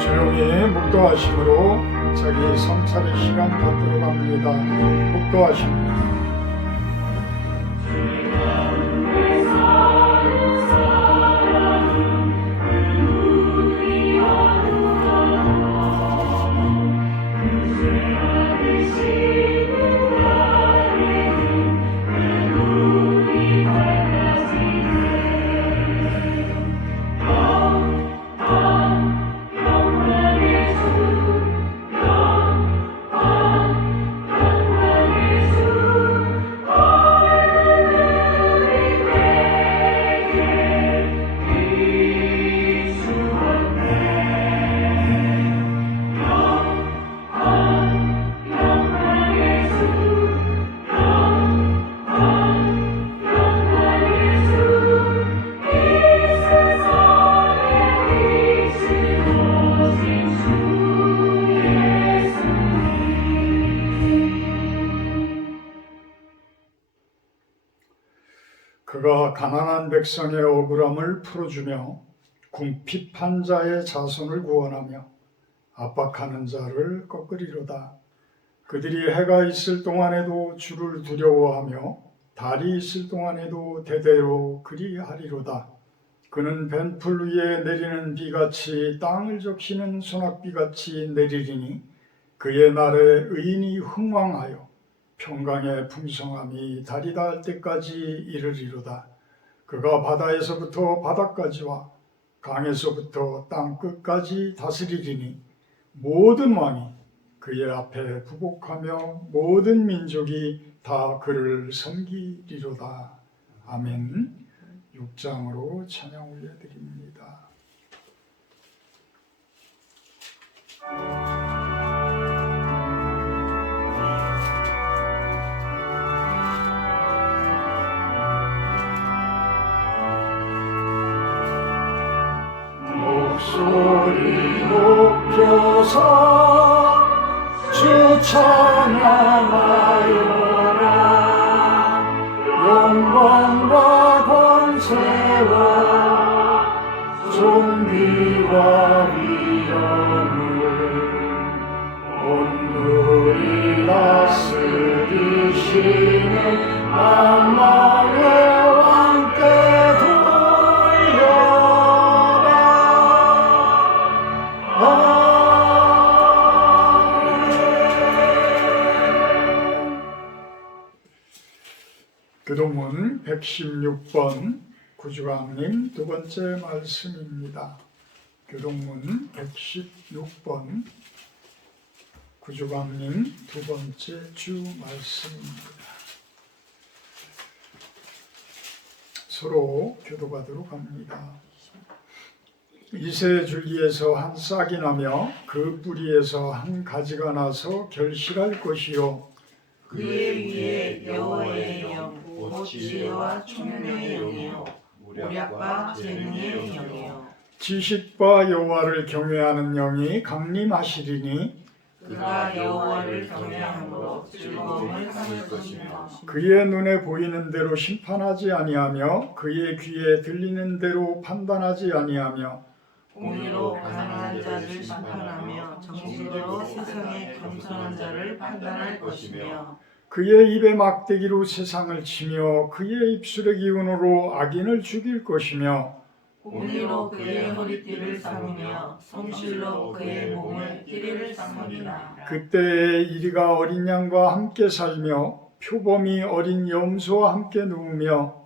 조용히 묵도하심으로 자기 성찰의 시간 갖도록 합니다. 묵도하십니다. 그가 가난한 백성의 억울함을 풀어주며 궁핍한 자의 자손을 구원하며 압박하는 자를 꺾으리로다. 그들이 해가 있을 동안에도 주를 두려워하며 달이 있을 동안에도 대대로 그리하리로다. 그는 벤풀 위에 내리는 비같이 땅을 적시는 소낙비같이 내리리니 그의 날에 의인이 흥왕하여 평강의 풍성함이 달이 닿을 때까지 이르리로다. 그가 바다에서부터 바다까지와 강에서부터 땅 끝까지 다스리리니 모든 왕이 그의 앞에 부복하며 모든 민족이 다 그를 섬기리로다. 아멘. 6장으로 찬양 올려드립니다. 목소리 높여서 주 찬양하여라. 영광과 권세와 존귀와 위엄을 온누리 다스리시는 만왕의 왕께 교동문 116번 구주강님 두 번째 말씀입니다. 교동문 116번 구주강님 두 번째 주 말씀입니다. 서로 교도하도록 합니다. 이새 줄기에서 한 싹이 나며 그 뿌리에서 한 가지가 나서 결실할 것이요 그의 위에 여호와의 영 곧 지혜와 총명의 영이요 모략과 재능의 영이요 지식과 여호와를 경외하는 영이 강림하시리니 그가 여호와를 경외함으로 즐거움을 삼을 것이며 그의 눈에 보이는 대로 심판하지 아니하며 그의 귀에 들리는 대로 판단하지 아니하며 공의로 가난한 자를 심판하며 정직으로 세상의 겸손한 자를 판단할 것이며 그의 입에 막대기로 세상을 치며 그의 입술의 기운으로 악인을 죽일 것이며 공의로 그의 허리띠를 삼으며 성실로 그의 몸에 끼리를 삼으리라. 그때에 이리가 어린 양과 함께 살며 표범이 어린 염소와 함께 누우며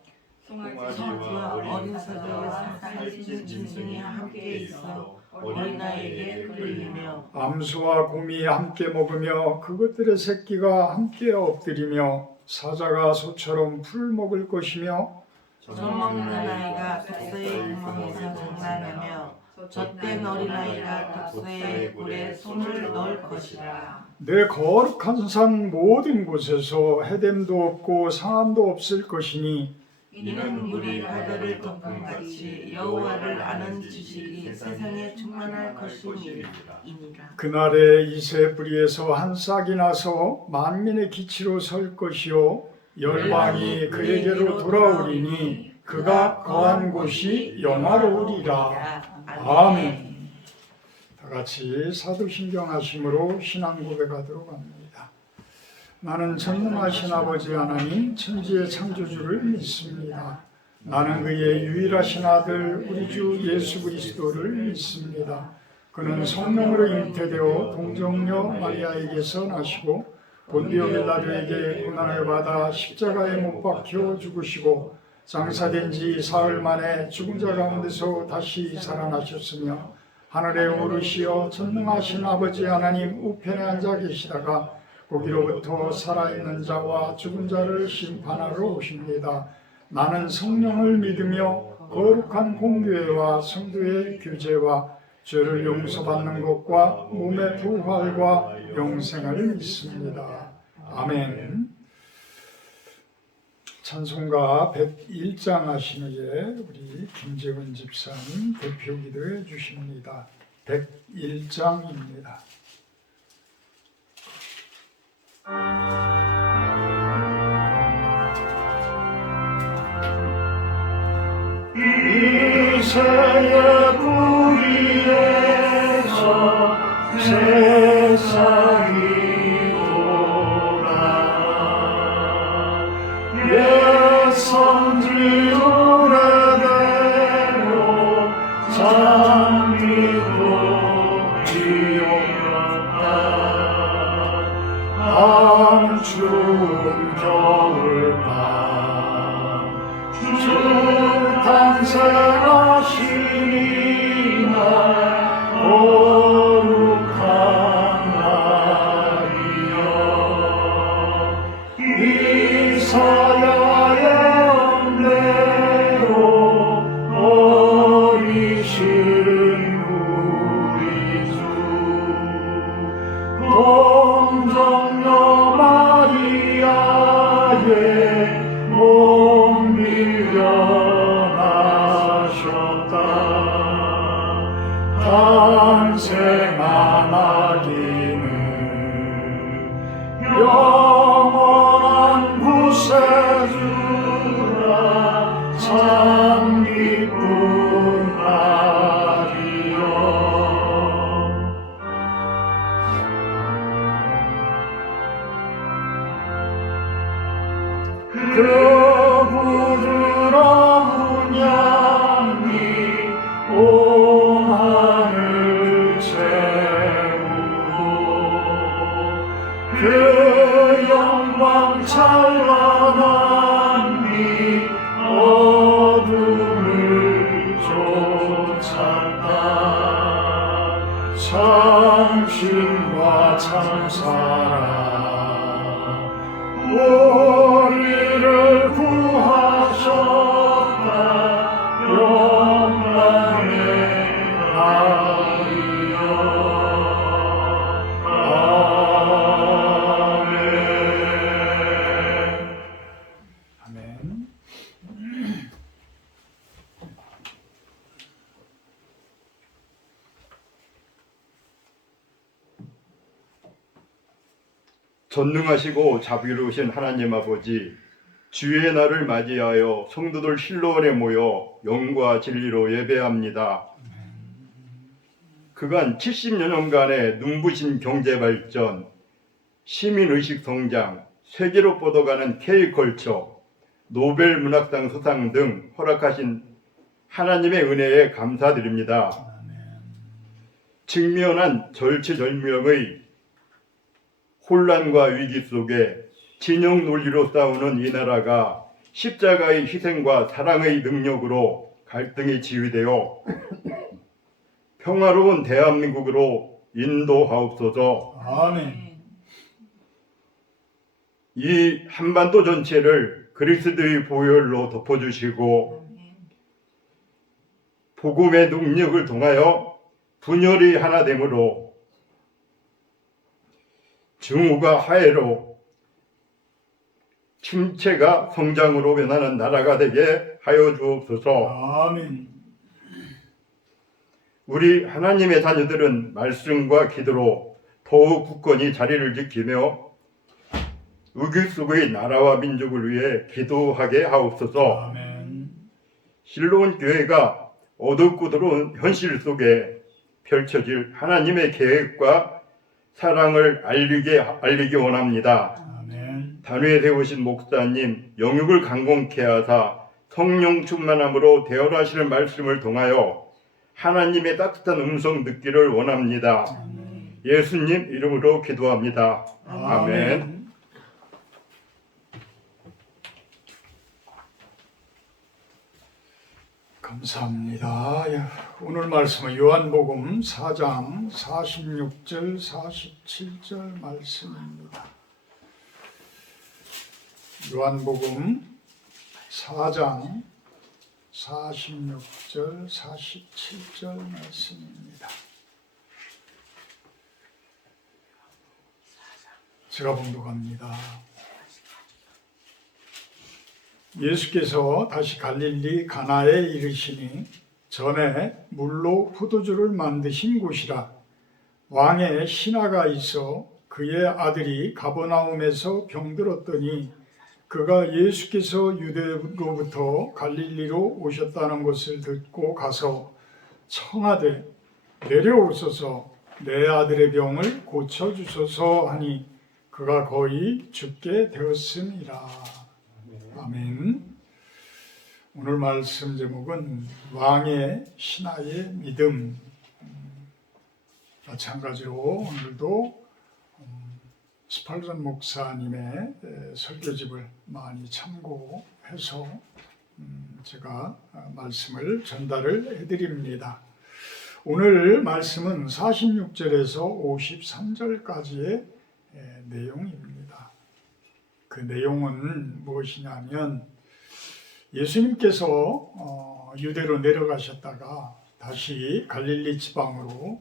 송아지와 어린 사자의 살찐 짐승이 함께 있어 어린아이에게 끌리며 암소와 곰이 함께 먹으며 그것들의 새끼가 함께 엎드리며 사자가 소처럼 풀을 먹을 것이며 젖 먹는 아이가 독서의 구멍에서 장난하며 젖된 어린아이가 독서의 굴에 손을 넣을 것이라. 내 거룩한 산 모든 곳에서 해됨도 없고 상함도 없을 것이니 이는 물이 바다를 덮음같이 여호와를 아는 지식이 세상에 충만할 것이니라. 그날에 이새 뿌리에서 한 싹이 나서 만민의 기치로 설 것이요 열방이 그에게로 돌아오리니 그가 거한 곳이 영화로우리라. 아멘. 다 같이 사도신경 하심으로 신앙 고백하도록 합니다. 나는 전능하신 아버지 하나님 천지의 창조주를 믿습니다. 나는 그의 유일하신 아들 우리 주 예수 그리스도를 믿습니다. 그는 성령으로 잉태되어 동정녀 마리아에게서 나시고 본디오 빌라도에게 고난을 받아 십자가에 못 박혀 죽으시고 장사된 지 사흘 만에 죽은 자 가운데서 다시 살아나셨으며 하늘에 오르시어 전능하신 아버지 하나님 우편에 앉아 계시다가 거기로부터 살아있는 자와 죽은 자를 심판하러 오십니다. 나는 성령을 믿으며 거룩한 공교회와 성도의 교제와 죄를 용서받는 것과 몸의 부활과 영생을 믿습니다. 아멘. 찬송가 101장 하시는 우리 김재훈 집사님 대표 기도해 주십니다. 101장입니다. 이새의 뿌리에서 세상이 돌아 옛 성지 오래되고 장미도 피었다 추운 겨울밤 주 탄생하시니 날 거룩한 날이여 이사야의 언대로 어리신 우리 주 동정녀 마리아의 몸 밀려나셨다 탄생한 아기는 영원한 구세주라 참 기쁜 날이여 그 부드러운 향이 온 하늘 채우고 그 영광 찬란한 빛 어둠을 쫓았다 참신과 참사랑 우리를 구하셨다 영광의 아이여 아멘. 아멘. 전능하시고 자비로우신 하나님 아버지, 주의 날을 맞이하여 성도들 실로원에 모여 영과 진리로 예배합니다. 그간 70여 년간의 눈부신 경제 발전, 시민의식 성장, 세계로 뻗어가는 K컬처, 노벨 문학상 수상 등 허락하신 하나님의 은혜에 감사드립니다. 직면한 절체절명의 혼란과 위기 속에 진영 논리로 싸우는 이 나라가 십자가의 희생과 사랑의 능력으로 갈등이 지휘되어 평화로운 대한민국으로 인도하옵소서. 아멘. 이 한반도 전체를 그리스도의 보혈로 덮어주시고 복음의 능력을 통하여 분열이 하나됨으로 증오가 화해로 침체가 성장으로 변하는 나라가 되게 하여 주옵소서. 아멘. 우리 하나님의 자녀들은 말씀과 기도로 더욱 굳건히 자리를 지키며 의기 속의 나라와 민족을 위해 기도하게 하옵소서. 아멘. 실로원 교회가 어둡고 더러운 현실 속에 펼쳐질 하나님의 계획과 사랑을 알리기 원합니다. 아멘. 단위에 세우신 목사님, 영육을 강건케 하사 성령 충만함으로 대언하시는 말씀을 통하여 하나님의 따뜻한 음성 듣기를 원합니다. 예수님 이름으로 기도합니다. 아멘. 감사합니다. 오늘 말씀은 요한복음 4장 46절 47절 말씀입니다. 요한복음 4장 46절 47절 말씀입니다. 제가 봉독합니다. 예수께서 다시 갈릴리 가나에 이르시니 전에 물로 포도주를 만드신 곳이라. 왕의 신하가 있어 그의 아들이 가버나움에서 병들었더니 그가 예수께서 유대로부터 갈릴리로 오셨다는 것을 듣고 가서 청하되 내려오소서 내 아들의 병을 고쳐주소서 하니 그가 거의 죽게 되었음이라. 아멘. 오늘 말씀 제목은 왕의 신하의 믿음. 마찬가지로 오늘도 스팔전 목사님의 설교집을 많이 참고해서 제가 말씀을 전달을 해드립니다. 오늘 말씀은 46절에서 53절까지의 내용입니다. 그 내용은 무엇이냐면 예수님께서 유대로 내려가셨다가 다시 갈릴리 지방으로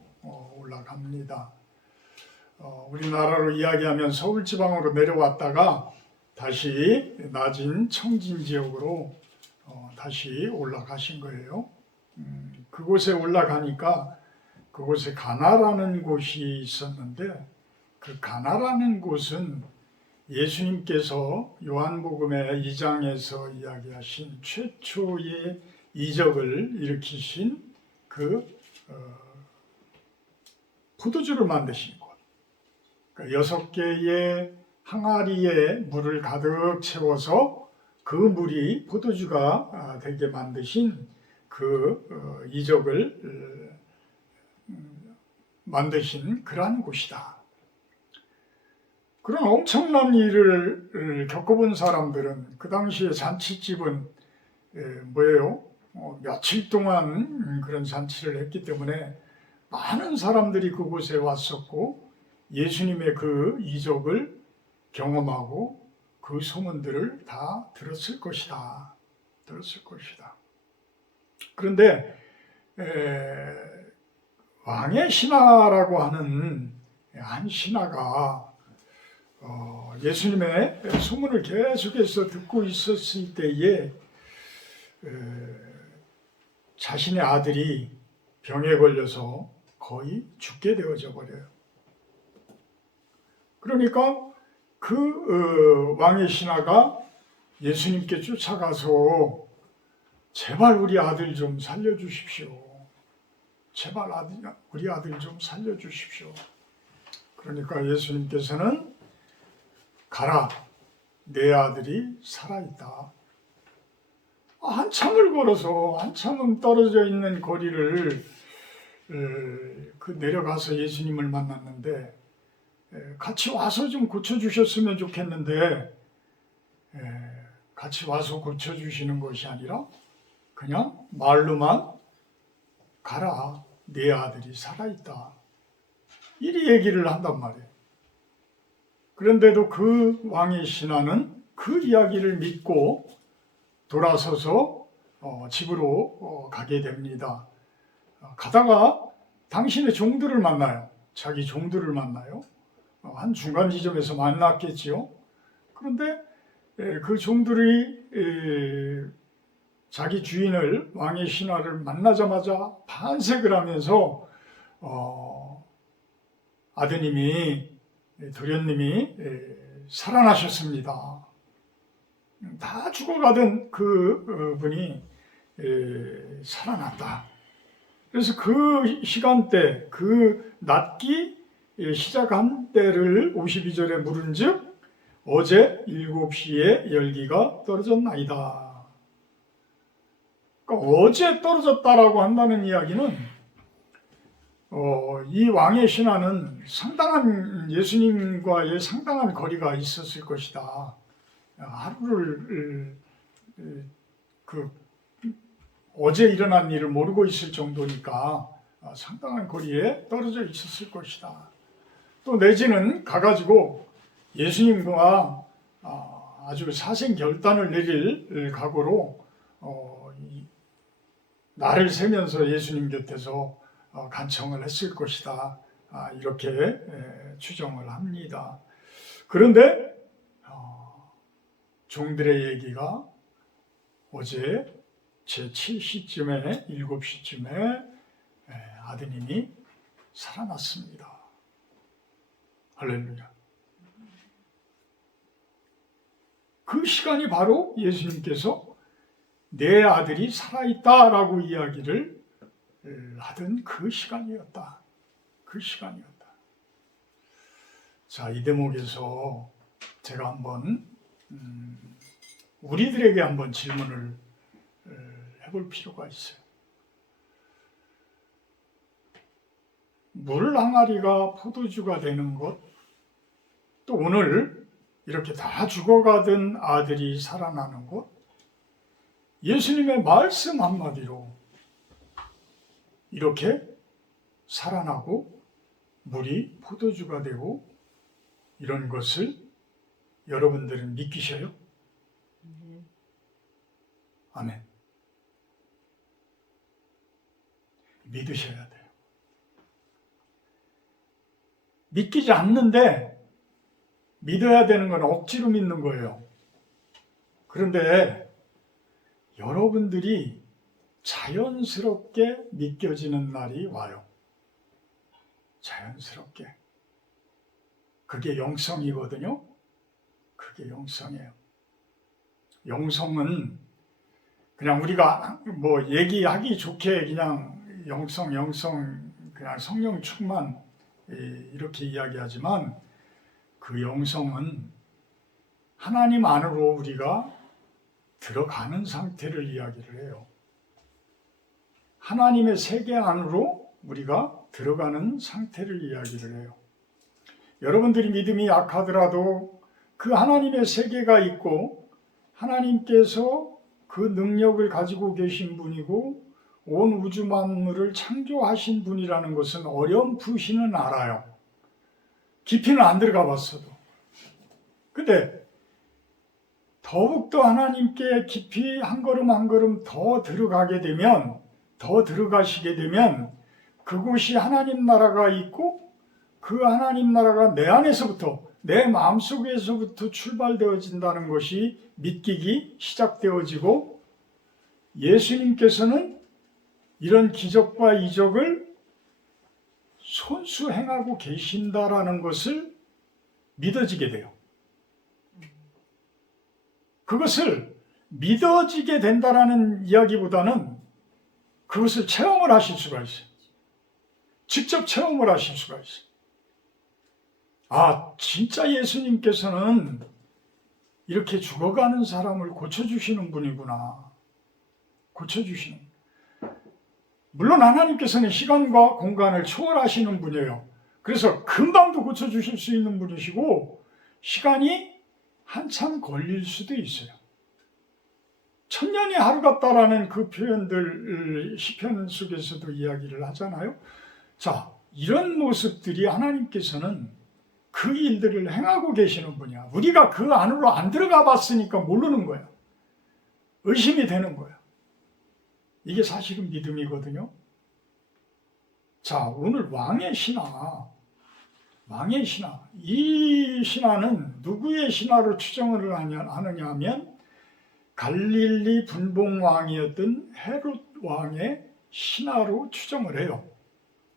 올라갑니다. 우리나라로 이야기하면 서울 지방으로 내려왔다가 다시 낮은 청진 지역으로 다시 올라가신 거예요. 그곳에 올라가니까 그곳에 가나라는 곳이 있었는데 그 가나라는 곳은 예수님께서 요한복음의 2장에서 이야기하신 최초의 이적을 일으키신 그 포도주를 만드신 곳. 그러니까 6개의 항아리에 물을 가득 채워서 그 물이 포도주가 되게 만드신 그 이적을 만드신 그러한 곳이다. 그런 엄청난 일을 겪어본 사람들은 그 당시에 잔치집은 뭐예요? 며칠 동안 그런 잔치를 했기 때문에 많은 사람들이 그곳에 왔었고 예수님의 그 이적을 경험하고 그 소문들을 다 들었을 것이다. 그런데 왕의 신하라고 하는 한 신하가 예수님의 소문을 계속해서 듣고 있었을 때에 자신의 아들이 병에 걸려서 거의 죽게 되어져 버려요. 그러니까 그 왕의 신하가 예수님께 쫓아가서 제발 우리 아들 좀 살려주십시오. 제발 우리 아들 좀 살려주십시오. 그러니까 예수님께서는 가라, 내 아들이 살아있다. 한참을 걸어서 한참은 떨어져 있는 거리를 내려가서 예수님을 만났는데 같이 와서 좀 고쳐주셨으면 좋겠는데 같이 와서 고쳐주시는 것이 아니라 그냥 말로만 가라, 내 아들이 살아있다. 이리 얘기를 한단 말이에요. 그런데도 그 왕의 신하는 그 이야기를 믿고 돌아서서 집으로 가게 됩니다. 가다가 당신의 종들을 만나요. 자기 종들을 만나요. 한 중간 지점에서 만났겠지요. 그런데 그 종들이 자기 주인을, 왕의 신하를 만나자마자 반색을 하면서 아드님이, 도련님이 살아나셨습니다. 다 죽어가던 그 분이 살아났다. 그래서 그 시간대, 그 낮기 시작한 때를 52절에 물은즉 어제 7시에 열기가 떨어졌나이다. 그러니까 어제 떨어졌다라고 한다는 이야기는 이 왕의 신하는 상당한 예수님과의 상당한 거리가 있었을 것이다. 하루를 어제 일어난 일을 모르고 있을 정도니까 상당한 거리에 떨어져 있었을 것이다. 또 내지는 가가지고 예수님과 아주 사생 결단을 내릴 각오로 날을 새면서 예수님 곁에서 간청을 했을 것이다. 이렇게 추정을 합니다. 그런데 종들의 얘기가 어제 제7시쯤에 7시쯤에 아드님이 살아났습니다. 할렐루야. 그 시간이 바로 예수님께서 내 아들이 살아있다라고 이야기를 하던 그 시간이었다. 그 시간이었다. 자, 이 대목에서 제가 한번 우리들에게 한번 질문을 해볼 필요가 있어요. 물 항아리가 포도주가 되는 것, 또 오늘 이렇게 다 죽어가던 아들이 살아나는 것, 예수님의 말씀 한마디로 이렇게 살아나고 물이 포도주가 되고 이런 것을 여러분들은 믿기셔요? 아멘. 믿으셔야 돼요. 믿기지 않는데 믿어야 되는 건 억지로 믿는 거예요. 그런데 여러분들이 자연스럽게 믿겨지는 날이 와요. 자연스럽게. 그게 영성이거든요. 그게 영성이에요. 영성은 그냥 우리가 뭐 얘기하기 좋게 그냥 영성 그냥 성령 충만 이렇게 이야기하지만 그 영성은 하나님 안으로 우리가 들어가는 상태를 이야기를 해요. 하나님의 세계 안으로 우리가 들어가는 상태를 이야기를 해요. 여러분들이 믿음이 약하더라도 그 하나님의 세계가 있고 하나님께서 그 능력을 가지고 계신 분이고 온 우주 만물을 창조하신 분이라는 것은 어렴풋이는 알아요. 깊이는 안 들어가 봤어도. 근데 더욱더 하나님께 깊이 한 걸음 한 걸음 더 들어가게 되면, 더 들어가시게 되면 그곳이 하나님 나라가 있고 그 하나님 나라가 내 안에서부터, 내 마음속에서부터 출발되어진다는 것이 믿기기 시작되어지고 예수님께서는 이런 기적과 이적을 손수 행하고 계신다라는 것을 믿어지게 돼요. 그것을 믿어지게 된다라는 이야기보다는 그것을 체험을 하실 수가 있어요. 직접 체험을 하실 수가 있어요. 아, 진짜 예수님께서는 이렇게 죽어가는 사람을 고쳐주시는 분이구나. 고쳐주시는. 물론 하나님께서는 시간과 공간을 초월하시는 분이에요. 그래서 금방도 고쳐주실 수 있는 분이시고 시간이 한참 걸릴 수도 있어요. 천년이 하루 같다라는 그 표현들 시편 속에서도 이야기를 하잖아요. 자, 이런 모습들이 하나님께서는 그 일들을 행하고 계시는 분이야. 우리가 그 안으로 안 들어가 봤으니까 모르는 거야. 의심이 되는 거야. 이게 사실은 믿음이거든요. 자, 오늘 왕의 신하. 왕의 신하. 이 신하는 누구의 신하로 추정을 하느냐 하면 갈릴리 분봉 왕이었던 헤롯 왕의 신하로 추정을 해요.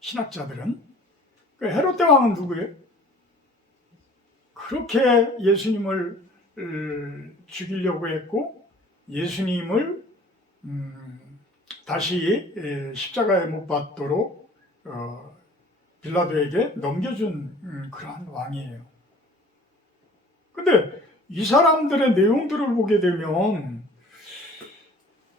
신학자들은. 헤롯 대왕은 누구예요? 그렇게 예수님을 죽이려고 했고 예수님을 다시 십자가에 못 박도록 빌라도에게 넘겨준 그러한 왕이에요. 근데 이 사람들의 내용들을 보게 되면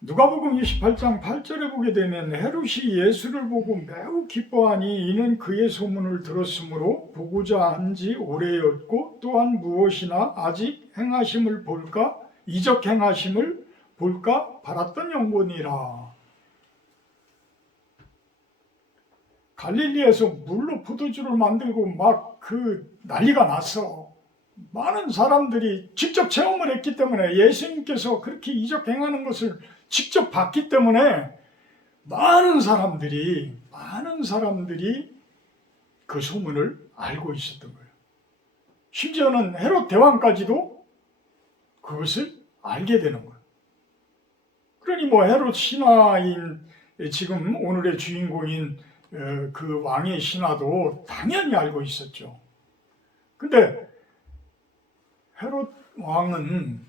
누가복음 28장 8절에 보게 되면 헤롯이 예수를 보고 매우 기뻐하니 이는 그의 소문을 들었으므로 보고자 한 지 오래였고 또한 무엇이나 아직 행하심을 볼까 이적 행하심을 볼까 바랐던 영혼이라. 갈릴리에서 물로 포도주를 만들고 막 그 난리가 났어. 많은 사람들이 직접 체험을 했기 때문에 예수님께서 그렇게 이적 행하는 것을 직접 봤기 때문에 많은 사람들이 그 소문을 알고 있었던 거예요. 심지어는 헤롯 대왕까지도 그것을 알게 되는 거예요. 그러니 뭐 헤롯 신하인 지금 오늘의 주인공인 그 왕의 신하도 당연히 알고 있었죠. 근데 헤롯 왕은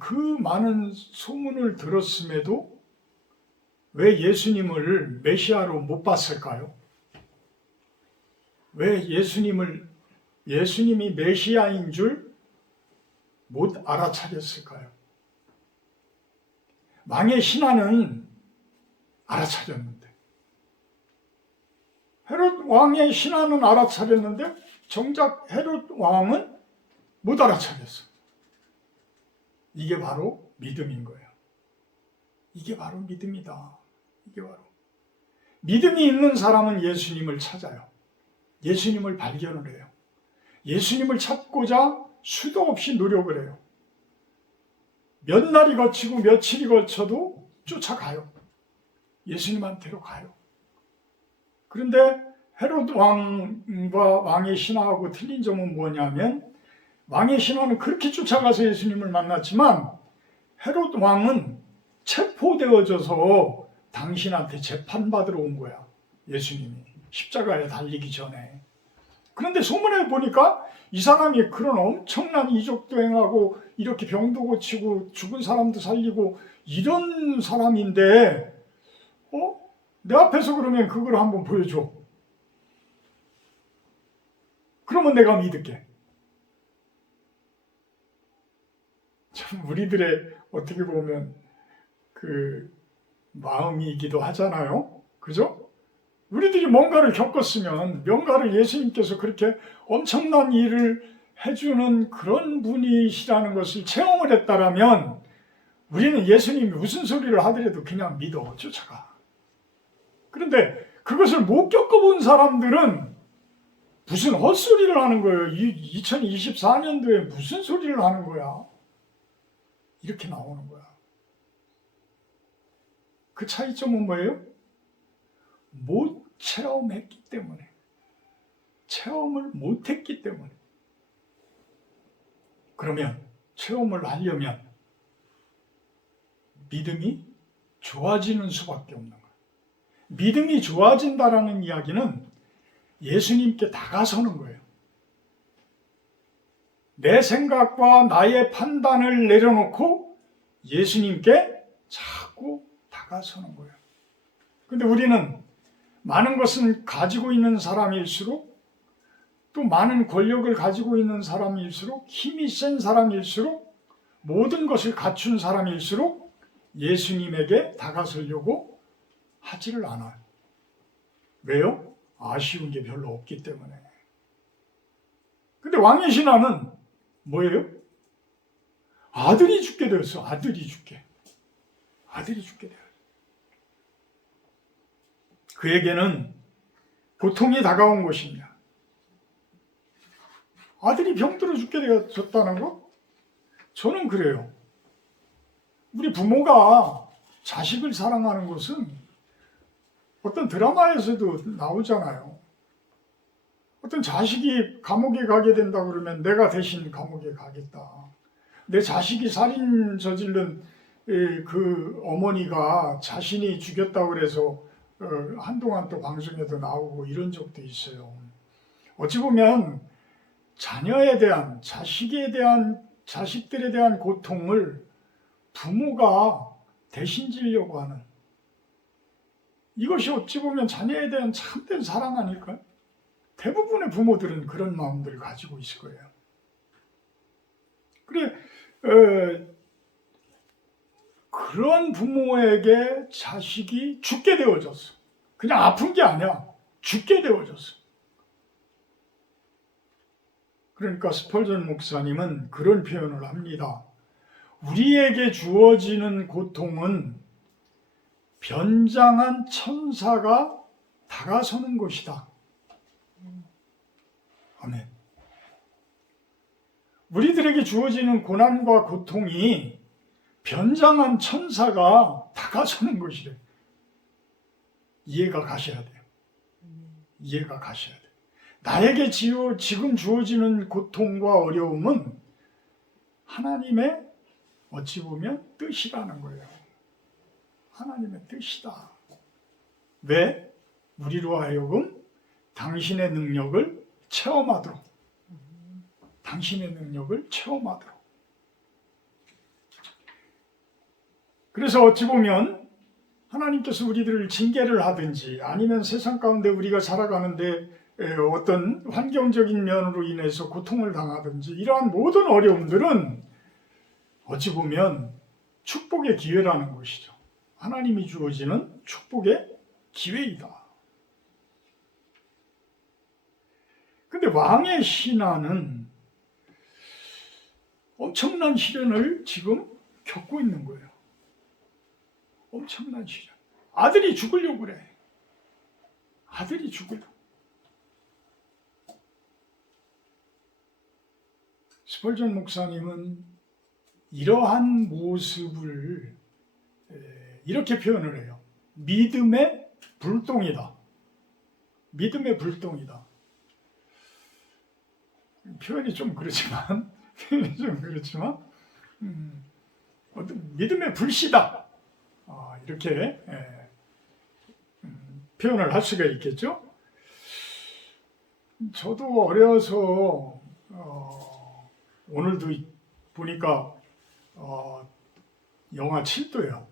그 많은 소문을 들었음에도 왜 예수님을 메시아로 못 봤을까요? 왜 예수님이 메시아인 줄 못 알아차렸을까요? 왕의 신하는 알아차렸는데, 헤롯 왕의 신하는 알아차렸는데 정작 헤롯 왕은 못 알아차렸어. 이게 바로 믿음인 거예요. 이게 바로 믿음이다. 이게 바로 믿음이 있는 사람은 예수님을 찾아요. 예수님을 발견을 해요. 예수님을 찾고자 수도 없이 노력을 해요. 몇 날이 거치고 며칠이 거쳐도 쫓아가요. 예수님한테로 가요. 그런데 헤롯 왕과 왕의 신하하고 틀린 점은 뭐냐면 왕의 신하는 그렇게 쫓아가서 예수님을 만났지만 헤롯 왕은 체포되어져서 당신한테 재판받으러 온 거야. 예수님이 십자가에 달리기 전에. 그런데 소문에 보니까 이 사람이 그런 엄청난 이적도 행하고 이렇게 병도 고치고 죽은 사람도 살리고 이런 사람인데 내 앞에서 그러면 그걸 한번 보여줘. 그러면 내가 믿을게. 참 우리들의 어떻게 보면 그 마음이기도 하잖아요. 그죠? 우리들이 뭔가를 겪었으면 뭔가를 예수님께서 그렇게 엄청난 일을 해주는 그런 분이시라는 것을 체험을 했다라면 우리는 예수님이 무슨 소리를 하더라도 그냥 믿어 쫓아가. 그런데 그것을 못 겪어본 사람들은 무슨 헛소리를 하는 거예요. 2024년도에 무슨 소리를 하는 거야. 이렇게 나오는 거야. 그 차이점은 뭐예요? 못 체험했기 때문에. 체험을 못했기 때문에. 그러면 체험을 하려면 믿음이 좋아지는 수밖에 없는 거예요. 믿음이 좋아진다라는 이야기는 예수님께 다가서는 거예요. 내 생각과 나의 판단을 내려놓고 예수님께 자꾸 다가서는 거예요. 근데 우리는 많은 것은 가지고 있는 사람일수록 또 많은 권력을 가지고 있는 사람일수록 힘이 센 사람일수록 모든 것을 갖춘 사람일수록 예수님에게 다가서려고 하지를 않아요. 왜요? 아쉬운 게 별로 없기 때문에. 근데 왕의 신하는 뭐예요? 아들이 죽게 되었어. 아들이 죽게 되었어. 그에게는 고통이 다가온 것입니다. 아들이 병들어 죽게 되었다는 거? 저는 그래요. 우리 부모가 자식을 사랑하는 것은 어떤 드라마에서도 나오잖아요. 어떤 자식이 감옥에 가게 된다 그러면 내가 대신 감옥에 가겠다. 내 자식이 살인 저지른 그 어머니가 자신이 죽였다고 그래서 한동안 또 방송에도 나오고 이런 적도 있어요. 어찌 보면 자녀에 대한, 자식들에 대한 고통을 부모가 대신 지려고 하는, 이것이 어찌 보면 자녀에 대한 참된 사랑 아닐까요? 대부분의 부모들은 그런 마음들을 가지고 있을 거예요. 그래, 그런 부모에게 자식이 죽게 되어졌어. 그냥 아픈 게 아니야. 죽게 되어졌어. 그러니까 스펄전 목사님은 그런 표현을 합니다. 우리에게 주어지는 고통은 변장한 천사가 다가서는 것이다. 아멘. 우리들에게 주어지는 고난과 고통이 변장한 천사가 다가서는 것이래. 이해가 가셔야 돼요. 이해가 가셔야 돼요. 나에게 지금 주어지는 고통과 어려움은 하나님의 어찌 보면 뜻이라는 거예요. 하나님의 뜻이다. 왜? 우리로 하여금 당신의 능력을 체험하도록. 당신의 능력을 체험하도록. 그래서 어찌 보면 하나님께서 우리들을 징계를 하든지 아니면 세상 가운데 우리가 살아가는데 어떤 환경적인 면으로 인해서 고통을 당하든지 이러한 모든 어려움들은 어찌 보면 축복의 기회라는 것이죠. 하나님이 주어지는 축복의 기회이다. 근데 왕의 신하는 엄청난 시련을 지금 겪고 있는 거예요. 엄청난 시련. 아들이 죽으려고 그래. 아들이 죽으려고. 스펄전 목사님은 이러한 모습을 이렇게 표현을 해요. 믿음의 불똥이다. 믿음의 불똥이다. 표현이 좀 그렇지만 믿음의 불씨다. 이렇게 표현을 할 수가 있겠죠. 저도 어려서 오늘도 보니까 영하 7도예요.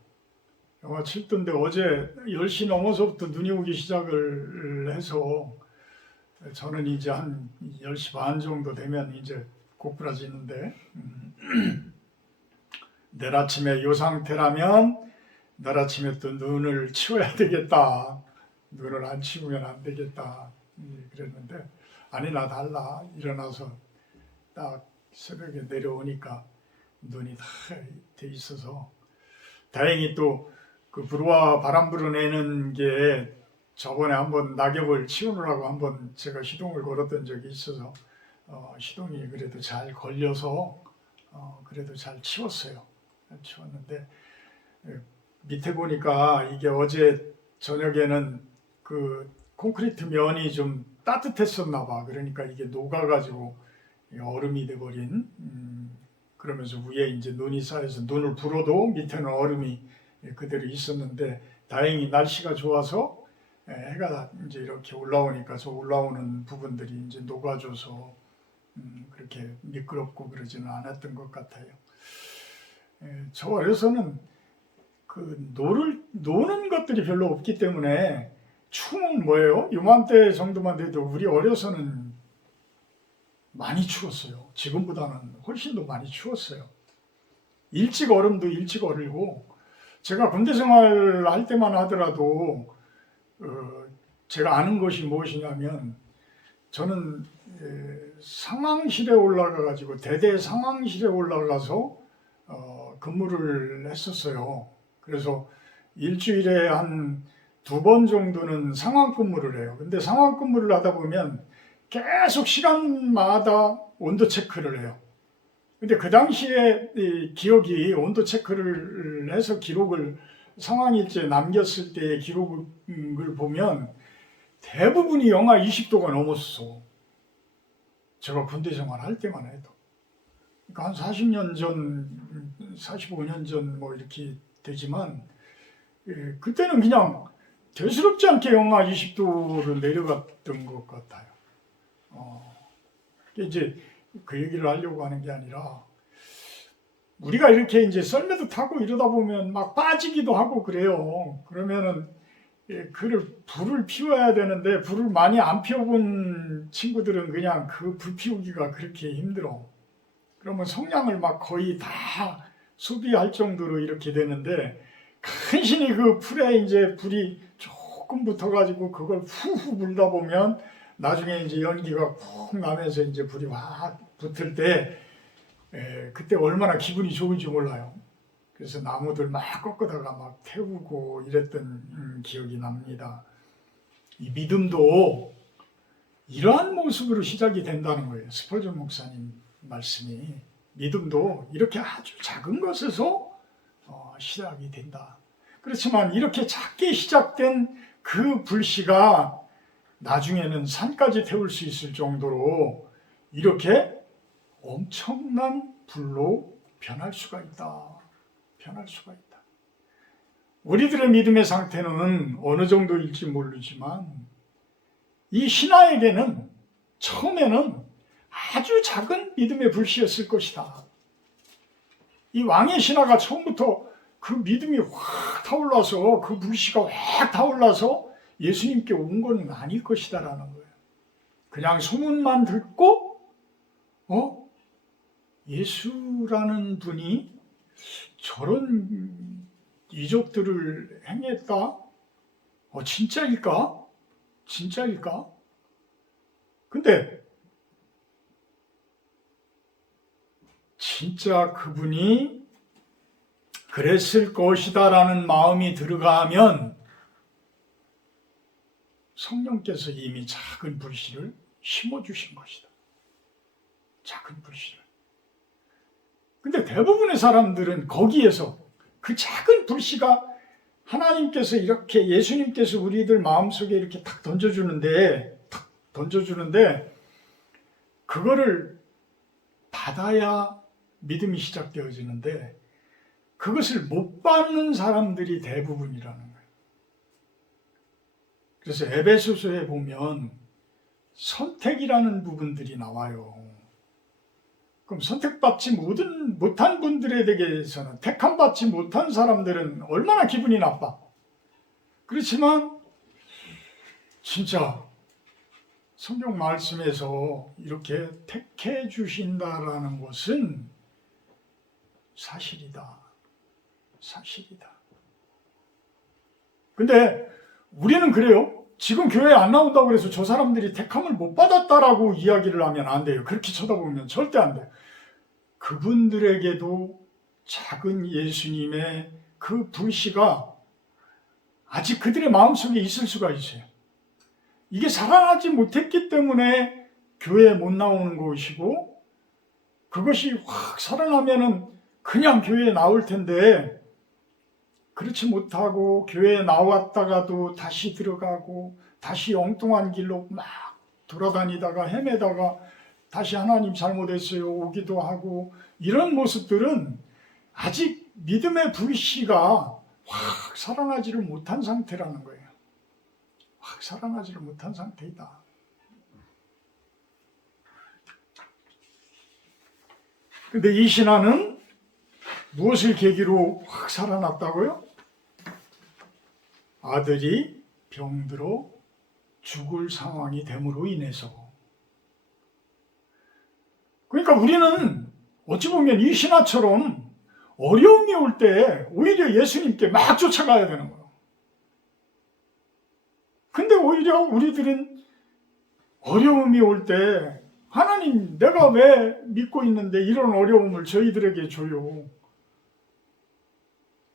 영하 7도인데 어제 10시 넘어서부터 눈이 오기 시작을 해서 저는 이제 한 10시 반 정도 되면 이제 고꾸라지는데 내일 아침에 이 상태라면 내일 아침에 또 눈을 치워야 되겠다. 눈을 안 치우면 안 되겠다. 그랬는데 아니나 달라. 일어나서 딱 새벽에 내려오니까 눈이 다 돼 있어서 다행히 또 그 불과 바람 불어내는 게 저번에 한번 낙엽을 치우느라고 한번 제가 시동을 걸었던 적이 있어서 시동이 그래도 잘 걸려서 그래도 잘 치웠어요. 치웠는데 밑에 보니까 이게 어제 저녁에는 그 콘크리트 면이 좀 따뜻했었나 봐. 그러니까 이게 녹아가지고 얼음이 돼버린 그러면서 위에 이제 눈이 쌓여서 눈을 불어도 밑에는 얼음이 그대로 있었는데 다행히 날씨가 좋아서 해가 이제 이렇게 올라오니까 저 올라오는 부분들이 이제 녹아줘서 그렇게 미끄럽고 그러지는 않았던 것 같아요. 저 어려서는 그 노는 것들이 별로 없기 때문에 추운 뭐예요? 요맘때 정도만 돼도 우리 어려서는 많이 추웠어요. 지금보다는 훨씬 더 많이 추웠어요. 일찍 얼음도 일찍 얼고 제가 군대 생활할 때만 하더라도 제가 아는 것이 무엇이냐면 저는 상황실에 올라가가지고 대대 상황실에 올라가서 근무를 했었어요. 그래서 일주일에 한 2번 정도는 상황 근무를 해요. 근데 상황 근무를 하다 보면 계속 시간마다 온도 체크를 해요. 근데 그 당시에 기억이 온도 체크를 해서 기록을 상황일지에 남겼을 때의 기록을 보면 대부분이 영하 20도가 넘었어. 제가 군대 생활할 때만 해도. 그러니까 한 40년 전, 45년 전 뭐 이렇게 되지만 그때는 그냥 대수롭지 않게 영하 20도를 내려갔던 것 같아요. 이제 그 얘기를 하려고 하는 게 아니라 우리가 이렇게 이제 썰매도 타고 이러다 보면 막 빠지기도 하고 그래요. 그러면은 불을 피워야 되는데 불을 많이 안 피워본 친구들은 그냥 그 불 피우기가 그렇게 힘들어. 그러면 성냥을 막 거의 다 소비할 정도로 이렇게 되는데 간신히 그 풀에 이제 불이 조금 붙어가지고 그걸 후후 불다 보면 나중에 이제 연기가 푹 나면서 이제 불이 확 붙을 때 그때 얼마나 기분이 좋은지 몰라요. 그래서 나무들 막 꺾어다가 막 태우고 이랬던 기억이 납니다. 이 믿음도 이러한 모습으로 시작이 된다는 거예요. 스펄전 목사님 말씀이 믿음도 이렇게 아주 작은 것에서 시작이 된다. 그렇지만 이렇게 작게 시작된 그 불씨가 나중에는 산까지 태울 수 있을 정도로 이렇게 엄청난 불로 변할 수가 있다. 변할 수가 있다. 우리들의 믿음의 상태는 어느 정도일지 모르지만 이 신하에게는 처음에는 아주 작은 믿음의 불씨였을 것이다. 이 왕의 신하가 처음부터 그 믿음이 확 타올라서 그 불씨가 확 타올라서 예수님께 온 건 아닐 것이다라는 거예요. 그냥 소문만 듣고 예수라는 분이 저런 이적들을 행했다? 진짜일까? 진짜일까? 근데 진짜 그분이 그랬을 것이다라는 마음이 들어가면 성령께서 이미 작은 불씨를 심어주신 것이다. 작은 불씨를. 근데 대부분의 사람들은 거기에서 그 작은 불씨가 하나님께서 이렇게 예수님께서 우리들 마음속에 이렇게 탁 던져주는데 그거를 받아야 믿음이 시작되어지는데 그것을 못 받는 사람들이 대부분이라는 거예요. 그래서 에베소서에 보면 선택이라는 부분들이 나와요. 그럼 선택받지 못한 분들에 대해서는 택함받지 못한 사람들은 얼마나 기분이 나빠. 그렇지만 진짜 성경 말씀에서 이렇게 택해 주신다라는 것은 사실이다. 사실이다. 근데 우리는 그래요. 지금 교회에 안 나온다고 해서 저 사람들이 택함을 못 받았다라고 이야기를 하면 안 돼요. 그렇게 쳐다보면 절대 안 돼요. 그분들에게도 작은 예수님의 그 불씨가 아직 그들의 마음속에 있을 수가 있어요. 이게 살아나지 못했기 때문에 교회에 못 나오는 것이고 그것이 확 살아나면은 그냥 교회에 나올 텐데 그렇지 못하고 교회에 나왔다가도 다시 들어가고 다시 엉뚱한 길로 막 돌아다니다가 헤매다가 다시 하나님 잘못했어요 오기도 하고 이런 모습들은 아직 믿음의 불씨가 확 살아나지를 못한 상태라는 거예요. 확 살아나지를 못한 상태이다. 근데 이 신하는 무엇을 계기로 확 살아났다고요? 아들이 병들어 죽을 상황이 됨으로 인해서. 그러니까 우리는 어찌 보면 이 신하처럼 어려움이 올 때 오히려 예수님께 막 쫓아가야 되는 거예요. 근데 오히려 우리들은 어려움이 올 때 하나님 내가 왜 믿고 있는데 이런 어려움을 저희들에게 줘요.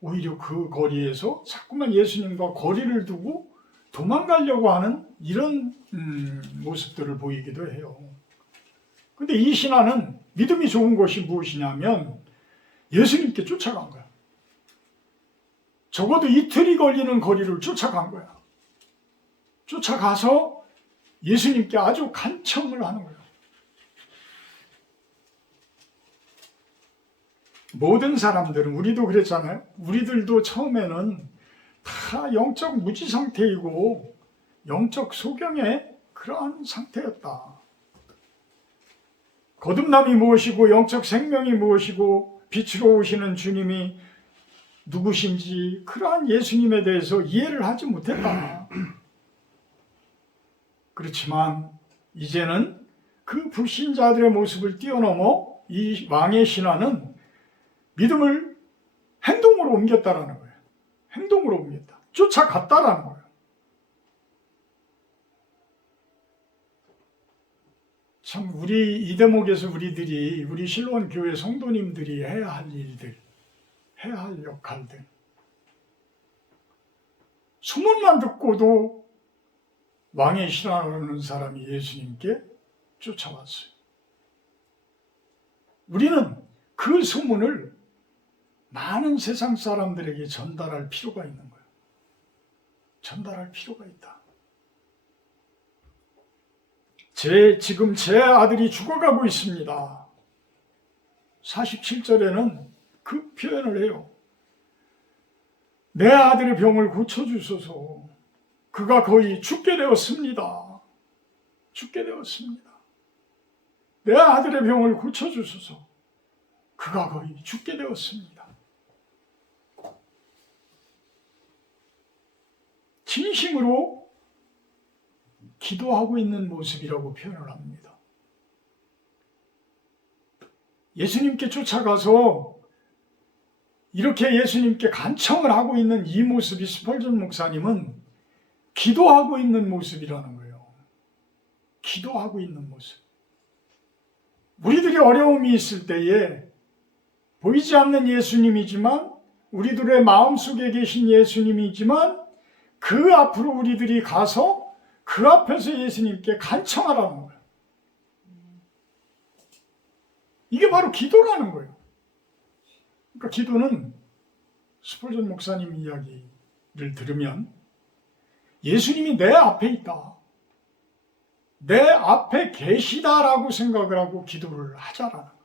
오히려 그 거리에서 자꾸만 예수님과 거리를 두고 도망가려고 하는 이런 모습들을 보이기도 해요. 근데 이 신하는 믿음이 좋은 것이 무엇이냐면 예수님께 쫓아간 거야. 적어도 이틀이 걸리는 거리를 쫓아간 거야. 쫓아가서 예수님께 아주 간청을 하는 거예요. 모든 사람들은 우리도 그랬잖아요. 우리들도 처음에는 다 영적 무지 상태이고 영적 소경의 그러한 상태였다. 거듭남이 무엇이고 영적 생명이 무엇이고 빛으로 오시는 주님이 누구신지 그러한 예수님에 대해서 이해를 하지 못했다. 그렇지만 이제는 그 불신자들의 모습을 뛰어넘어 이 왕의 신하는 믿음을 행동으로 옮겼다라는 거예요. 행동으로 옮겼다. 쫓아갔다라는 거예요. 참 우리 이 대목에서 우리 실로원 교회 성도님들이 해야 할 일들, 해야 할 역할들. 소문만 듣고도 왕의 신하라는 사람이 예수님께 쫓아왔어요. 우리는 그 소문을 많은 세상 사람들에게 전달할 필요가 있는 거예요. 전달할 필요가 있다. 지금 제 아들이 죽어가고 있습니다. 47절에는 그 표현을 해요. 내 아들의 병을 고쳐주소서. 그가 거의 죽게 되었습니다. 죽게 되었습니다. 내 아들의 병을 고쳐주소서. 그가 거의 죽게 되었습니다. 진심으로 기도하고 있는 모습이라고 표현을 합니다. 예수님께 쫓아가서 이렇게 예수님께 간청을 하고 있는 이 모습이 스펄전 목사님은 기도하고 있는 모습이라는 거예요. 기도하고 있는 모습. 우리들이 어려움이 있을 때에 보이지 않는 예수님이지만 우리들의 마음속에 계신 예수님이지만 그 앞으로 우리들이 가서 그 앞에서 예수님께 간청하라는 거예요. 이게 바로 기도라는 거예요. 그러니까 기도는 스펄전 목사님 이야기를 들으면 예수님이 내 앞에 있다. 내 앞에 계시다라고 생각을 하고 기도를 하자라는 거예요.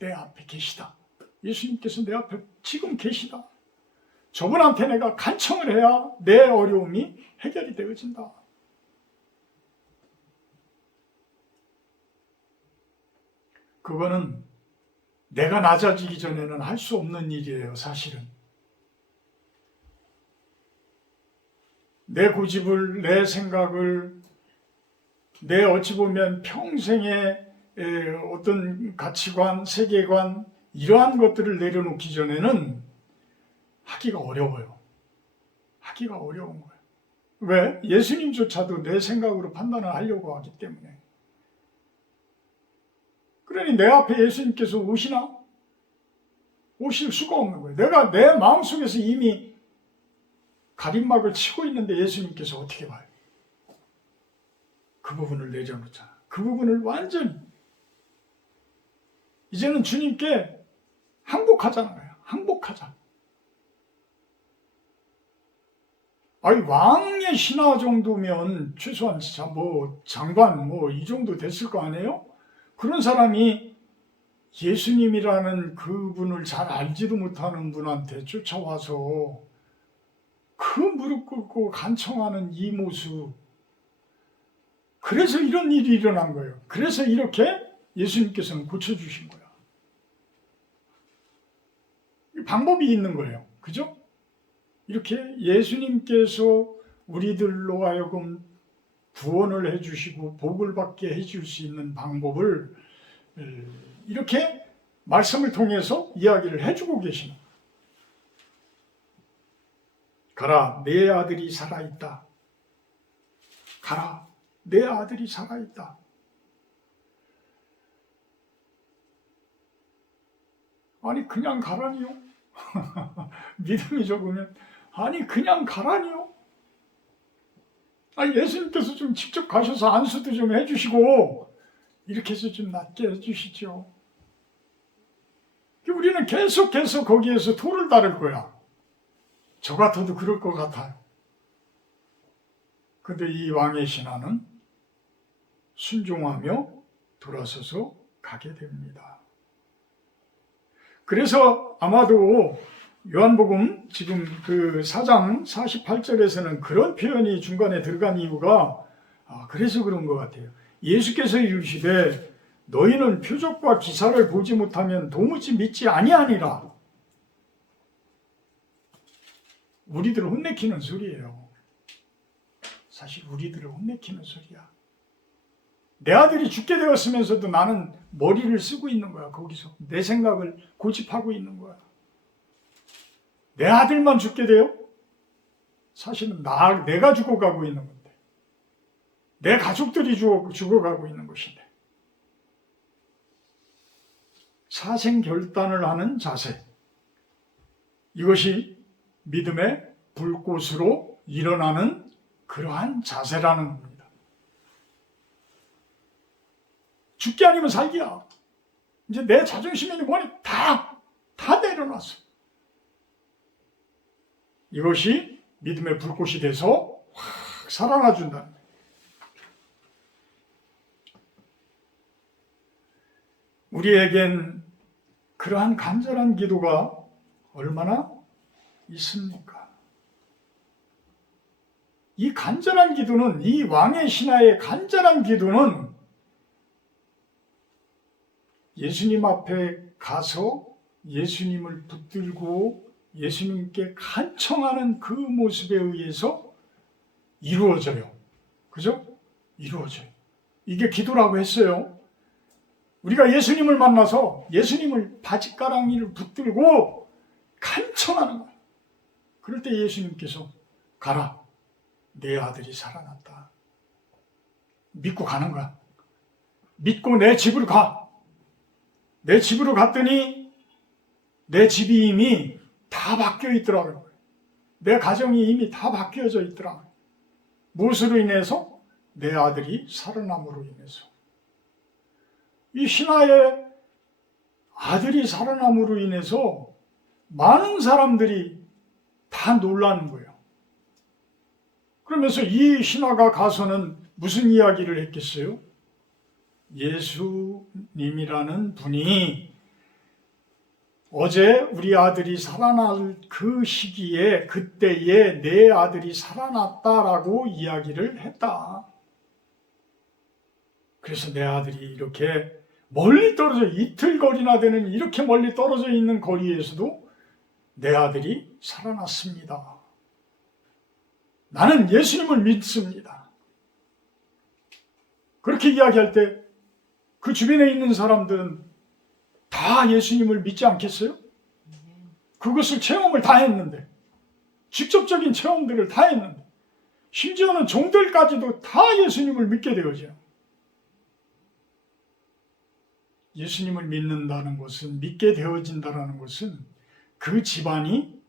내 앞에 계시다. 예수님께서 내 앞에 지금 계시다. 저분한테 내가 간청을 해야 내 어려움이 해결이 되어진다. 그거는 내가 낮아지기 전에는 할 수 없는 일이에요, 사실은. 내 고집을, 내 생각을, 내 어찌 보면 평생의 어떤 가치관, 세계관, 이러한 것들을 내려놓기 전에는 하기가 어려워요. 하기가 어려운 거예요. 왜? 예수님조차도 내 생각으로 판단을 하려고 하기 때문에. 그러니 내 앞에 예수님께서 오시나? 오실 수가 없는 거예요. 내가 내 마음속에서 이미 가림막을 치고 있는데 예수님께서 어떻게 봐요? 그 부분을 내려놓잖아. 그 부분을 완전히 이제는 주님께 항복하자는 거예요. 항복하자. 아니 왕의 신하 정도면 최소한 진짜 뭐 장관 뭐 이 정도 됐을 거 아니에요? 그런 사람이 예수님이라는 그분을 잘 알지도 못하는 분한테 쫓아와서 그 무릎 꿇고 간청하는 이 모습. 그래서 이런 일이 일어난 거예요. 그래서 이렇게 예수님께서는 고쳐주신 거야. 방법이 있는 거예요. 그죠? 이렇게 예수님께서 우리들로 하여금 구원을 해주시고 복을 받게 해줄 수 있는 방법을 이렇게 말씀을 통해서 이야기를 해주고 계시는 거예요. 가라, 내 아들이 살아있다. 가라, 내 아들이 살아있다. 아니 그냥 가라니요? 믿음이 적으면 아니 그냥 가라니요? 아니 예수님께서 좀 직접 가셔서 안수도 좀 해주시고 이렇게 해서 좀 낫게 해주시죠. 우리는 계속해서 거기에서 돌을 다룰 거야. 저 같아도 그럴 것 같아요. 근데 이 왕의 신하는 순종하며 돌아서서 가게 됩니다. 그래서 아마도 요한복음 지금 그 4장 48절에서는 그런 표현이 중간에 들어간 이유가 그래서 그런 것 같아요. 예수께서 이르시되 너희는 표적과 기사를 보지 못하면 도무지 믿지 아니하니라. 우리들을 혼내키는 소리예요. 사실 우리들을 혼내키는 소리야. 내 아들이 죽게 되었으면서도 나는 머리를 쓰고 있는 거야. 거기서 내 생각을 고집하고 있는 거야. 내 아들만 죽게 돼요? 사실은 내가 죽어가고 있는 건데, 내 가족들이 죽어가고 있는 것인데. 사생결단을 하는 자세, 이것이 믿음의 불꽃으로 일어나는 그러한 자세라는 겁니다. 죽기 아니면 살기야. 이제 내 자존심이 뭐니 다 내려놨어. 이것이 믿음의 불꽃이 돼서 확 살아나 준다는 거예요. 우리에겐 그러한 간절한 기도가 얼마나 있습니까? 이 간절한 기도는, 이 왕의 신하의 간절한 기도는 예수님 앞에 가서 예수님을 붙들고 예수님께 간청하는 그 모습에 의해서 이루어져요. 그죠? 이루어져요. 이게 기도라고 했어요. 우리가 예수님을 만나서 예수님을 바짓가랑이를 붙들고 간청하는 거예요. 그럴 때 예수님께서 가라, 내 아들이 살아났다. 믿고 가는 거야. 믿고 내 집으로 가. 내 집으로 갔더니 내 집이 이미 다 바뀌어 있더라고요. 내 가정이 이미 다 바뀌어져 있더라. 무엇으로 인해서? 내 아들이 살아남으로 인해서. 이 신하의 아들이 살아남으로 인해서 많은 사람들이 다 놀라는 거예요. 그러면서 이 신하가 가서는 무슨 이야기를 했겠어요? 예수님이라는 분이 어제 우리 아들이 살아날 그 시기에, 그때에 내 아들이 살아났다라고 이야기를 했다. 그래서 내 아들이 이렇게 멀리 떨어져, 이틀거리나 되는 이렇게 멀리 떨어져 있는 거리에서도 내 아들이 살아났습니다. 나는 예수님을 믿습니다. 그렇게 이야기할 때 그 주변에 있는 사람들은 다 예수님을 믿지 않겠어요? 그것을 체험을 다 했는데, 직접적인 체험들을 다 했는데, 심지어는 종들까지도 다 예수님을 믿게 되어져요. 예수님을 믿는다는 것은, 믿게 되어진다는 것은 그 집안이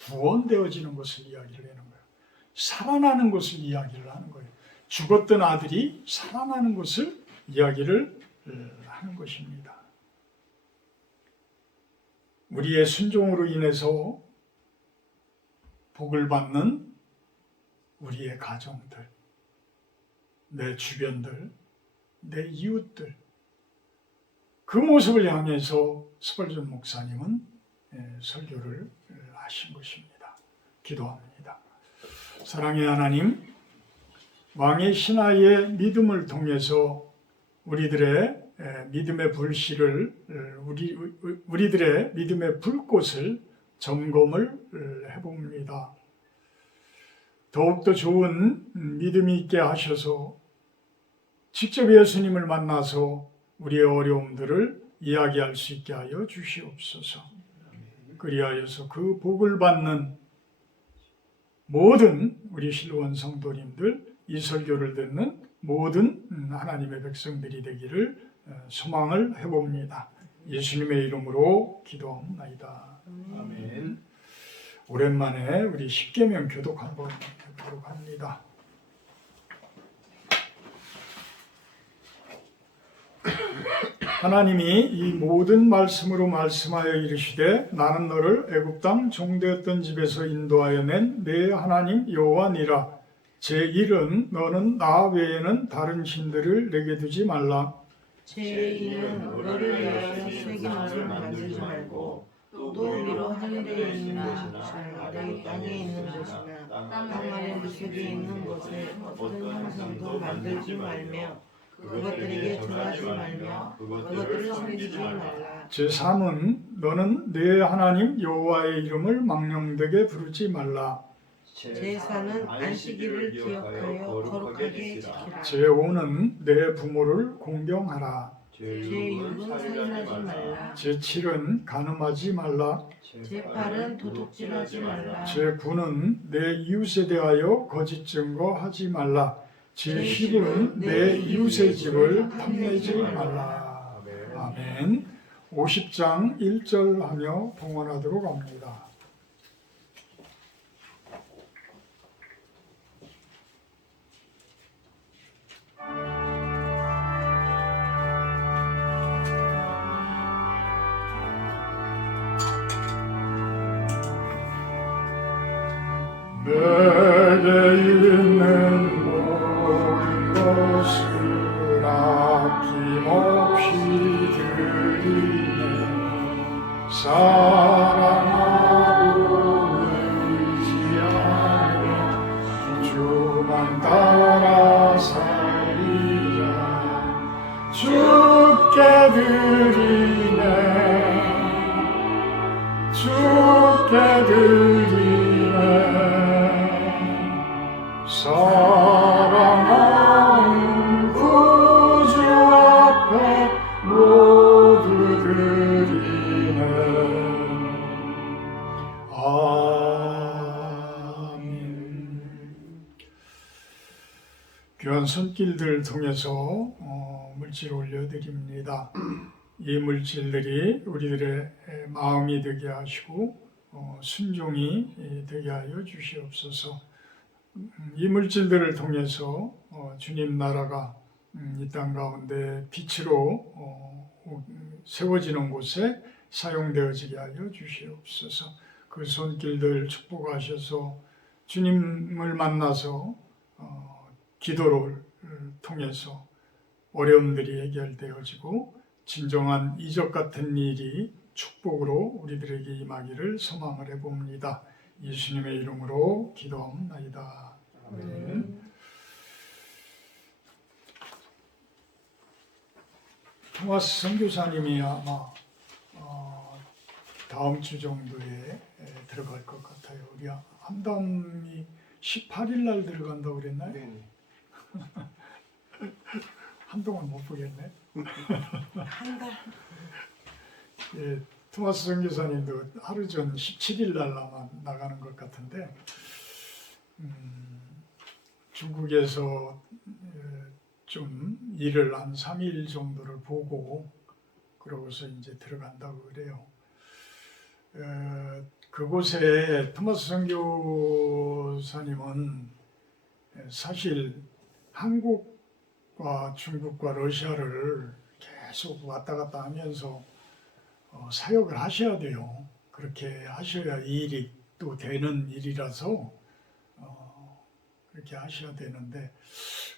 구원되어지는 것을 이야기를 하는 거예요. 살아나는 것을 이야기를 하는 거예요. 죽었던 아들이 살아나는 것을 이야기를 하는 것입니다. 우리의 순종으로 인해서 복을 받는 우리의 가정들, 내 주변들, 내 이웃들, 그 모습을 향해서 스펄전 목사님은 설교를 하신 것입니다. 기도합니다. 사랑의 하나님, 왕의 신하의 믿음을 통해서 우리들의 믿음의 불씨를, 우리들의 믿음의 불꽃을 점검을 해봅니다. 더욱더 좋은 믿음이 있게 하셔서 직접 예수님을 만나서 우리의 어려움들을 이야기할 수 있게 하여 주시옵소서. 그리하여서 그 복을 받는 모든 우리 실로원 성도님들, 이 설교를 듣는 모든 하나님의 백성들이 되기를 소망을 해봅니다. 예수님의 이름으로 기도합니다. 아멘. 오랜만에 우리 십계명 교독 한번 해보도록 합니다. 하나님이 이 모든 말씀으로 말씀하여 이르시되 나는 너를 애굽 땅 종되었던 집에서 인도하여 낸 내 하나님 여호와니라. 제1은 너는 나 외에는 다른 신들을 내게 두지 말라. 제2는 너를 위하여 새김을 만들지 말고 또 위로 하늘에 있는 것이나 아래 땅에 있는 것이나 땅 아래 물속에 있는 것에 어떤 형상도 만들지 말며 그것들에게 절하지 말며 그것들을 섬기지 말라. 제3은 너는 내 하나님 여호와의 이름을 망령되게 부르지 말라. 제4는 안식일을 기억하여 거룩하게 지키라. 제5는 내 부모를 공경하라. 제6은 살인하지 말라. 제7은 간음하지 말라. 제8은 도둑질하지 말라. 제9는 내 이웃에 대하여 거짓 증거하지 말라. 제10은 내 이웃의 집을 탐내지 말라. 아멘. 50장 1절 하며 봉헌하도록 합니다. 내게 있는 모든 것을 아낌없이 드리네. 사랑하고 의지하며 주만 따라 살리자. 주께 드리네. 주께 드리네. 사랑하는 구주 앞에 모두 드리네. 아멘. 귀한 손길들 통해서 물질 올려드립니다. 이 물질들이 우리들의 마음이 되게 하시고 순종이 되게 하여 주시옵소서. 이 물질들을 통해서 주님 나라가 이 땅 가운데 빛으로 세워지는 곳에 사용되어지게 하여 주시옵소서. 그 손길들 축복하셔서 주님을 만나서 기도를 통해서 어려움들이 해결되어지고 진정한 이적 같은 일이 축복으로 우리들에게 임하기를 소망을 해봅니다. 예수님의 이름으로 기도합나이다. 아멘. 토마스 선교사님이 아마 다음 주 정도에 들어갈 것 같아요. 우리 한담이 18일 날 들어간다고 그랬나요? 네. 한동안 못 보겠네. 한 달. 예, 토마스 선교사님도 하루 전 17일 날 아마 나가는 것 같은데 중국에서 좀 일을 한 3일 정도를 보고 그러고서 이제 들어간다고 그래요. 그곳에 토마스 선교사님은 사실 한국과 중국과 러시아를 계속 왔다 갔다 하면서 사역을 하셔야 돼요. 그렇게 하셔야 이 일이 또 되는 일이라서 그렇게 하셔야 되는데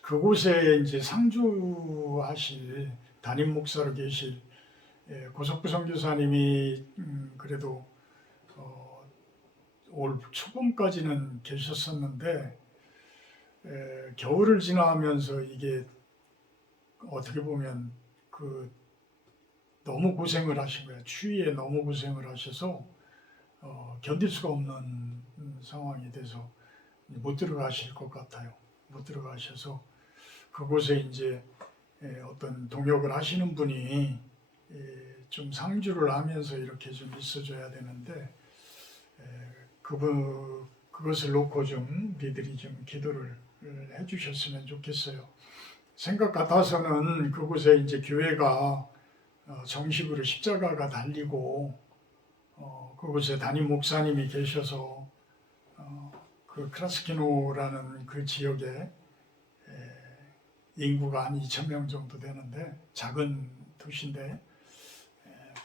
그곳에 이제 상주하실 담임 목사로 계실 고석부 선교사님이 그래도 올 초봄까지는 계셨었는데 겨울을 지나면서 이게 어떻게 보면 너무 고생을 하신 거예요. 추위에 너무 고생을 하셔서 견딜 수가 없는 상황이 돼서 못 들어가실 것 같아요. 못 들어가셔서 그곳에 이제 어떤 동역을 하시는 분이 좀 상주를 하면서 이렇게 좀 있어줘야 되는데 그것을 놓고 좀 우리들이 좀 기도를 해주셨으면 좋겠어요. 생각 같아서는 그곳에 이제 교회가 정식으로 십자가가 달리고 그곳에 담임 목사님이 계셔서 그 크라스키노라는 그 지역에 인구가 한 2,000명 정도 되는데 작은 도시인데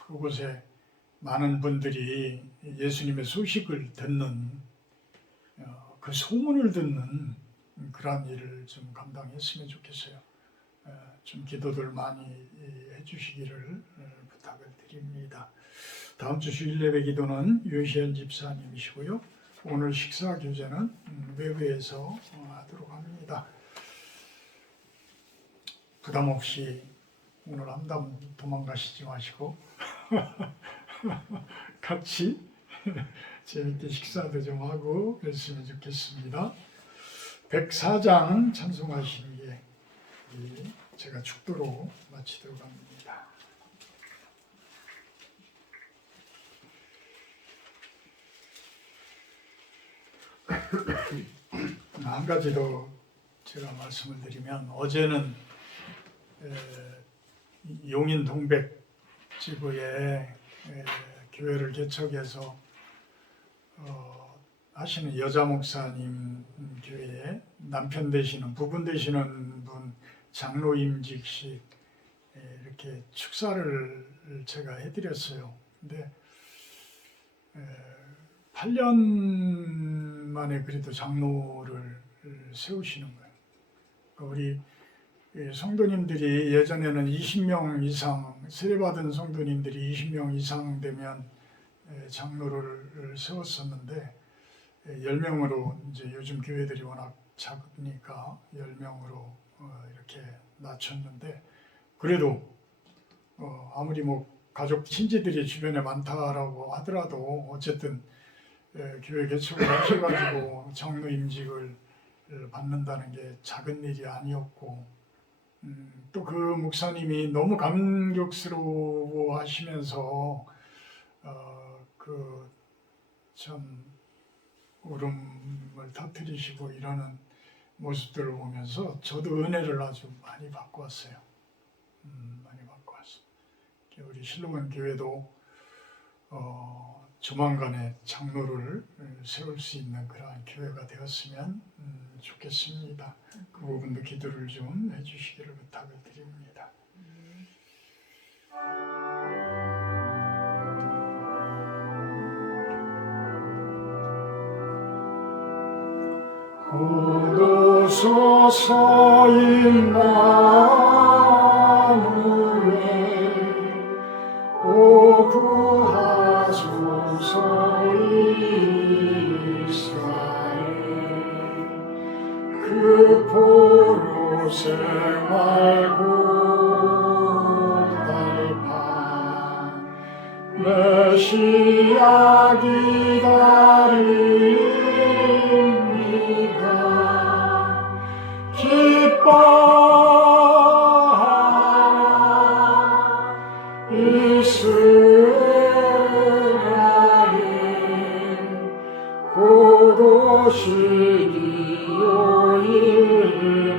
그곳에 많은 분들이 예수님의 소식을 듣는 그 소문을 듣는 그러한 일을 좀 감당했으면 좋겠어요. 좀 기도들 많이 해주시기를 부탁을 드립니다. 다음 주 주일 예배 기도는 유시현 집사님이시고요. 오늘 식사 교제는 외부에서 하도록 합니다. 부담 없이 오늘 암담 도망가시지 마시고 같이 재밌게 식사도 좀 하고 그랬으면 좋겠습니다. 104장 찬송하시는 게 제가 축도로 마치도록 합니다. 한 가지 더 제가 말씀을 드리면 어제는 용인 동백 지구에 교회를 개척해서 하시는 여자 목사님 교회에 남편 되시는 부분 되시는 분 장로 임직식 이렇게 축사를 제가 해드렸어요. 근데 8년 만에 그래도 장로를 세우시는 거예요. 그러니까 우리 성도님들이 예전에는 20명 이상 세례받은 성도님들이 20명 이상 되면 장로를 세웠었는데 10명으로 이제 요즘 교회들이 워낙 작으니까 10명으로 이렇게 낮췄는데 그래도 아무리 뭐 가족 친지들이 주변에 많다라고 하더라도 어쨌든 교회 개척을 하셔가지고 장로 임직을 받는다는 게 작은 일이 아니었고 또 그 목사님이 너무 감격스러워 하시면서 그 참 울음을 터뜨리시고 이러는 모습들을 보면서 저도 은혜를 아주 많이 받고 왔어요. 많이 받고 왔어요. 우리 실로원 교회도 조만간에 장로를 세울 수 있는 그러한 교회가 되었으면 좋겠습니다. 그 부분도 기도를 좀 해주시기를 부탁을 드립니다. 오도소서 임마누엘 오 구하소서 이스라엘 그 포로 생활고 달판 메시아 기다립니다 기뻐하라 이스라엘 고도시리오 임마누엘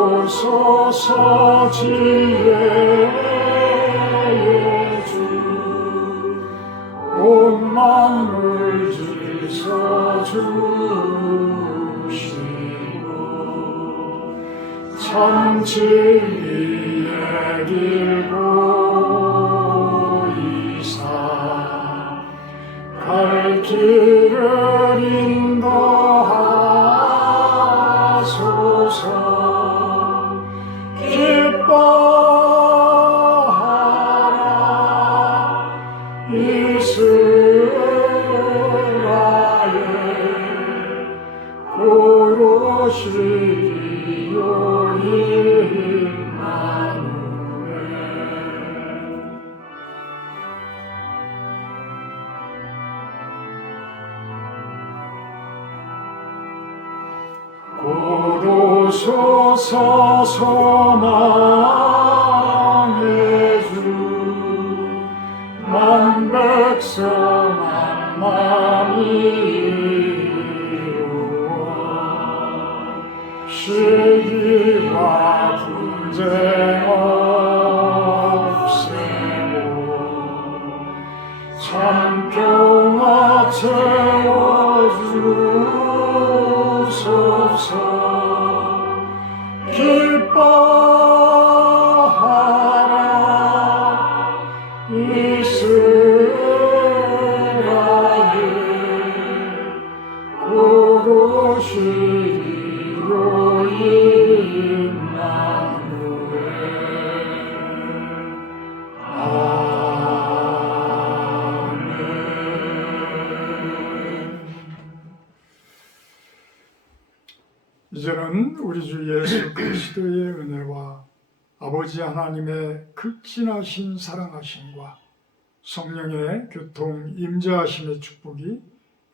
고도소서 지혜의 주 온 만물 지서 주시고 참 진리의 길 보이사 갈 길을 인도하소서 기뻐하라 이스라엘 고로시리오 임마누엘 고도소서 소망의 주 만백성 만만이 이루어 시기와 분쟁 없애고 참 평화 채워주소서 기뻐하라 이스라엘 고로시리오 임마누엘 아멘. 이제는 우리 주 예수 그리스도의 은혜와 아버지 하나님의 극진하신 사랑하심과 성령의 교통 임재하심의 축복이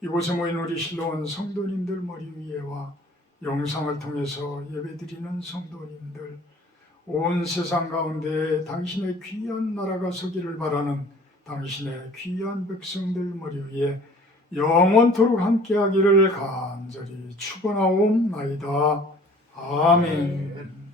이곳에 모인 우리 실로원 성도님들 머리 위에와 영상을 통해서 예배드리는 성도님들, 온 세상 가운데 당신의 귀한 나라가 서기를 바라는 당신의 귀한 백성들 머리 위에 영원토록 함께하기를 간절히 축원하옵나이다. 아멘.